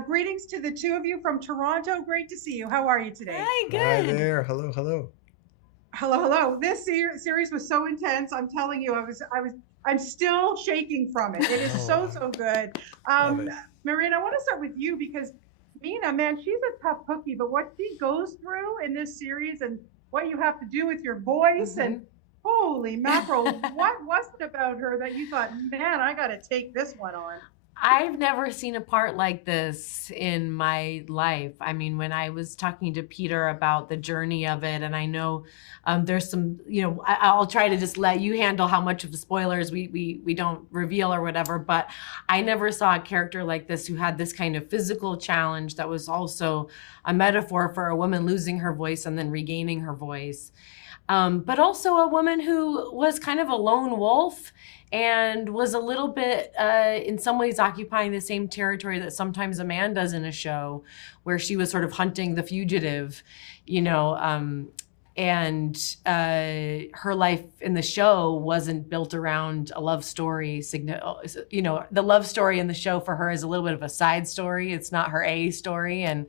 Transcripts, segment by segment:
Greetings to the two of you from Toronto. Great to see you. How are you today? Hi, Hi good. there. Hello, hello. Hello, hello. This series was so intense. I'm telling you, I'm still shaking from it. It is so, Oh, so good. love Um, it. Marina, I want to start with you because Mina, man, she's a tough cookie, but what she goes through in this series and what you have to do with your voice and hmm holy mackerel, what was it about her that you thought, man, I got to take this one on? I've never seen a part like this in my life. I mean, when I was talking to Peter about the journey of it, and I know there's some, I'll try to just let you handle how much of the spoilers we don't reveal or whatever. But I never saw a character like this who had this kind of physical challenge that was also a metaphor for a woman losing her voice and then regaining her voice. But also a woman who was kind of a lone wolf and was a little bit, in some ways, occupying the same territory that sometimes a man does in a show, where she was sort of hunting the fugitive, you know. And her life in the show wasn't built around a love story. The love story in the show for her is a little bit of a side story. It's not her A story, and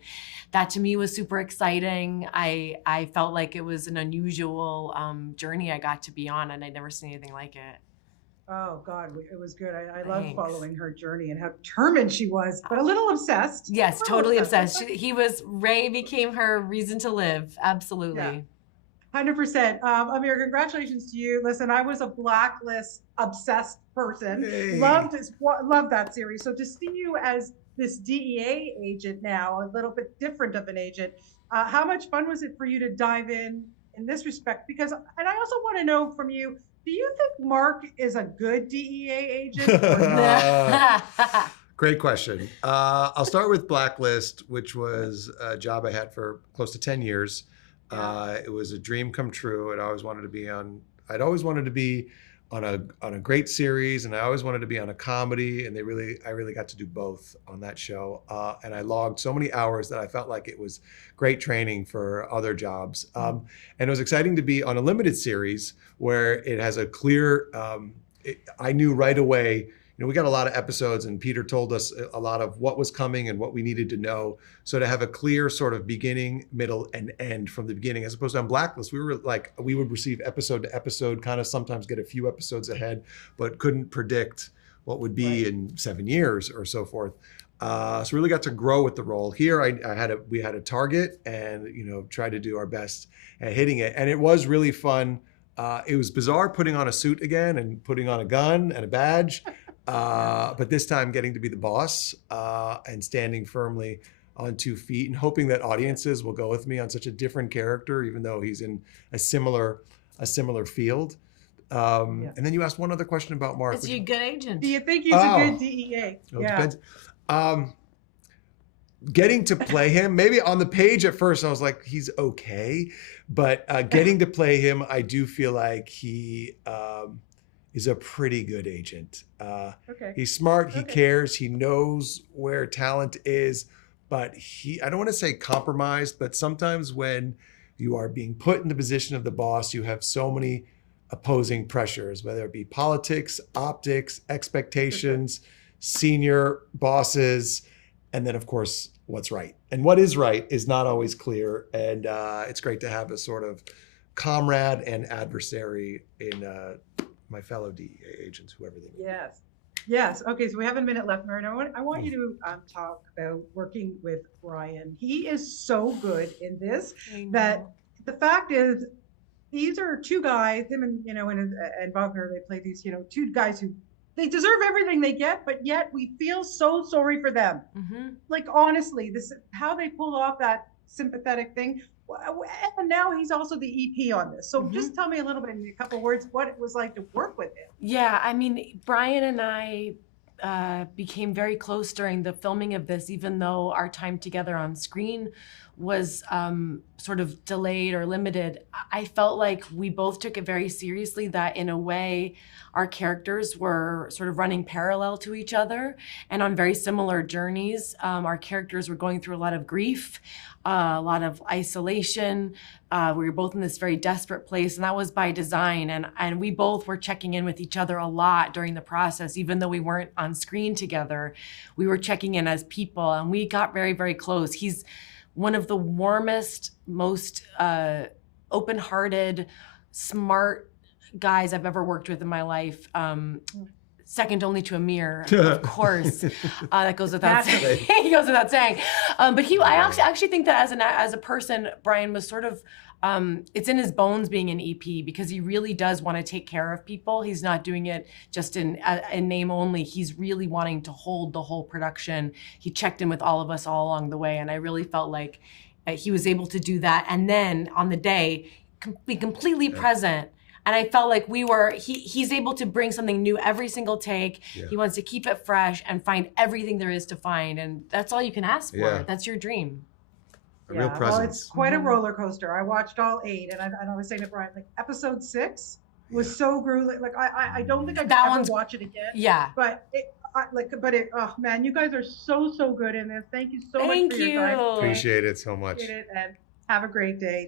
that to me was super exciting. I felt like it was an unusual journey I got to be on, and I'd never seen anything like it. Oh God, it was good. I loved Thanks. following her journey and how determined she was, but a little obsessed. Yes, A little totally obsessed. obsessed. Ray became her reason to live. Yeah, Absolutely. 100%. Amir, congratulations to you. Listen, I was a Blacklist obsessed person. Hey. Loved that series. So to see you as this DEA agent now, a little bit different of an agent, how much fun was it for you to dive in this respect? Because, and I also want to know from you, do you think Mark is a good DEA agent or not? Great question. I'll start with Blacklist, which was a job I had for close to 10 years. Yeah. It was a dream come true. I'd always wanted to be on a great series, and I always wanted to be on a comedy. And I really got to do both on that show. And I logged so many hours that I felt like it was great training for other jobs. And it was exciting to be on a limited series where it has a clear. I knew right away. We got a lot of episodes, and Peter told us a lot of what was coming and what we needed to know. So to have a clear sort of beginning, middle, and end from the beginning, as opposed to on Blacklist, we would receive episode to episode, kind of sometimes get a few episodes ahead, but couldn't predict what would be Right. in 7 years or so forth. So we really got to grow with the role. Here, we had a target, and tried to do our best at hitting it, and it was really fun. It was bizarre putting on a suit again and putting on a gun and a badge. But this time getting to be the boss and standing firmly on 2 feet and hoping that audiences will go with me on such a different character, even though he's in a similar field. Yeah. And then you asked one other question about Mark. Is he a good agent? Do you think he's a Oh, good DEA? well, it Yeah. depends. Getting to play him, maybe on the page at first I was like, he's okay, but getting to play him, I do feel like he is a pretty good agent. Okay. He's smart, he Okay. cares, he knows where talent is, but I don't want to say compromised, but sometimes when you are being put in the position of the boss, you have so many opposing pressures, whether it be politics, optics, expectations, senior bosses, and then of course, what's right. And what is right is not always clear. And it's great to have a sort of comrade and adversary in my fellow DEA agents, whoever they may be. Yes. Yes. Okay. So we have a minute left, Marin. I want you to talk about working with Brian. He is so good in this I that know. the fact is, these are two guys, him and Wagner, they play these, two guys who they deserve everything they get, but yet we feel so sorry for them. hmm Like honestly, this how they pulled off that sympathetic thing. And now he's also the EP on this. So Mhm. just tell me a little bit in a couple words what it was like to work with him. Yeah, I mean, Brian and I became very close during the filming of this, even though our time together on screen was sort of delayed or limited, I felt like we both took it very seriously, that in a way our characters were sort of running parallel to each other and on very similar journeys. Our characters were going through a lot of grief, a lot of isolation. We were both in this very desperate place, and that was by design. And we both were checking in with each other a lot during the process, even though we weren't on screen together. We were checking in as people, and we got very, very close. He's one of the warmest, most open-hearted, smart guys I've ever worked with in my life. Second only to Amir, of course. That goes without saying. He goes without saying. But I actually think that as a person, Brian was sort of, it's in his bones being an EP, because he really does want to take care of people. He's not doing it just in name only. He's really wanting to hold the whole production. He checked in with all of us all along the way, and I really felt like he was able to do that. And then on the day, be completely present. And I felt like he's able to bring something new every single take. Yeah. He wants to keep it fresh and find everything there is to find. And that's all you can ask for. Yeah. That's your dream. A real presence. Well, it's quite a roller coaster. I watched all 8, and I was saying to Brian, like episode 6 was so grueling. Like I don't think I could ever watch it again. Yeah. But oh man, you guys are so good in this. Thank you so much for your time. Appreciate it so much. Appreciate it, and have a great day.